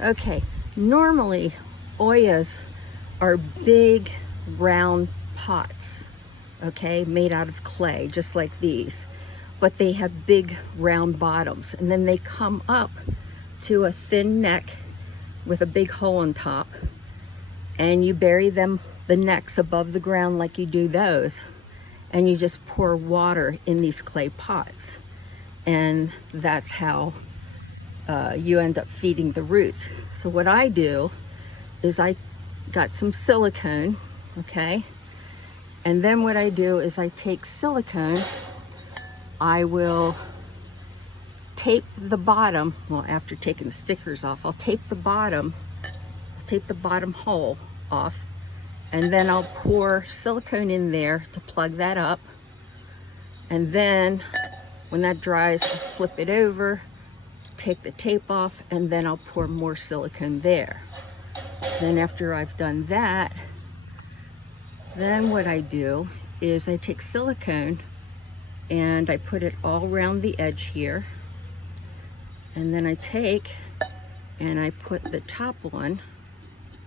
Okay, normally Oyas are big round pots, okay, made out of clay, just like these, but they have big round bottoms, and then they come up to a thin neck with a big hole on top, and you bury them, the necks, above the ground like you do those, and you just pour water in these clay pots, and that's how you end up feeding the roots. So what I do is I got some silicone, okay, and then what I do is I take silicone, I will tape the bottom, well, after taking the stickers off, I'll tape the bottom hole off, and then I'll pour silicone in there to plug that up, and then when that dries, I'll flip it over, take the tape off, and then I'll pour more silicone there. Then after I've done that, then what I do is I take silicone and I put it all around the edge here, and then I take and I put the top one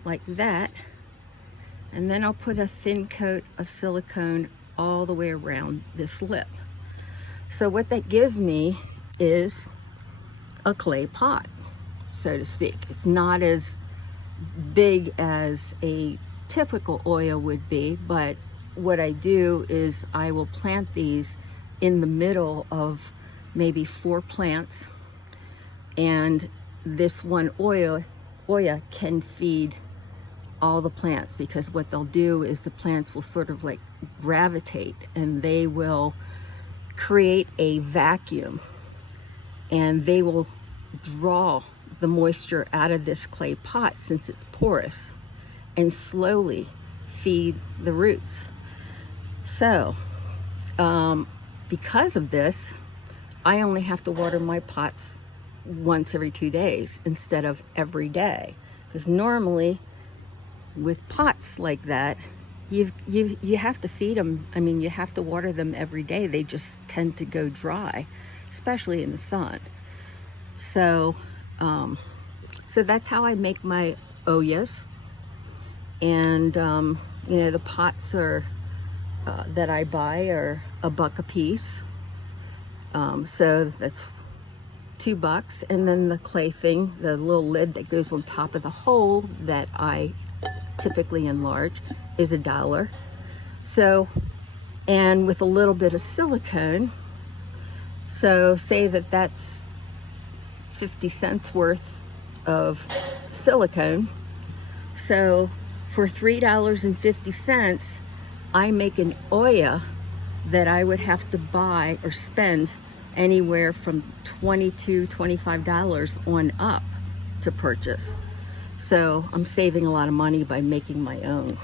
like that, and then I'll put a thin coat of silicone all the way around this lip. So what that gives me is a clay pot, so to speak. It's not as big as a typical Oya would be, but what I do is I will plant these in the middle of maybe 4 plants, and this one Oya can feed all the plants, because what they'll do is the plants will sort of like gravitate, and they will create a vacuum, and they will draw the moisture out of this clay pot, since it's porous, and slowly feed the roots. So because of this, I only have to water my pots once every 2 days instead of every day, because normally with pots like that, you have to feed them. I mean, you have to water them every day. They just tend to go dry, especially in the sun. So so that's how I make my Oyas. And you know, the pots are that I buy are $1 a piece, so that's $2. And then the clay thing, the little lid that goes on top of the hole that I typically enlarge, is $1. So, and with a little bit of silicone, so say that that's 50 cents worth of silicone. So for $3.50, I make an Oya that I would have to buy or spend anywhere from $20 to $25 on up to purchase. So I'm saving a lot of money by making my own.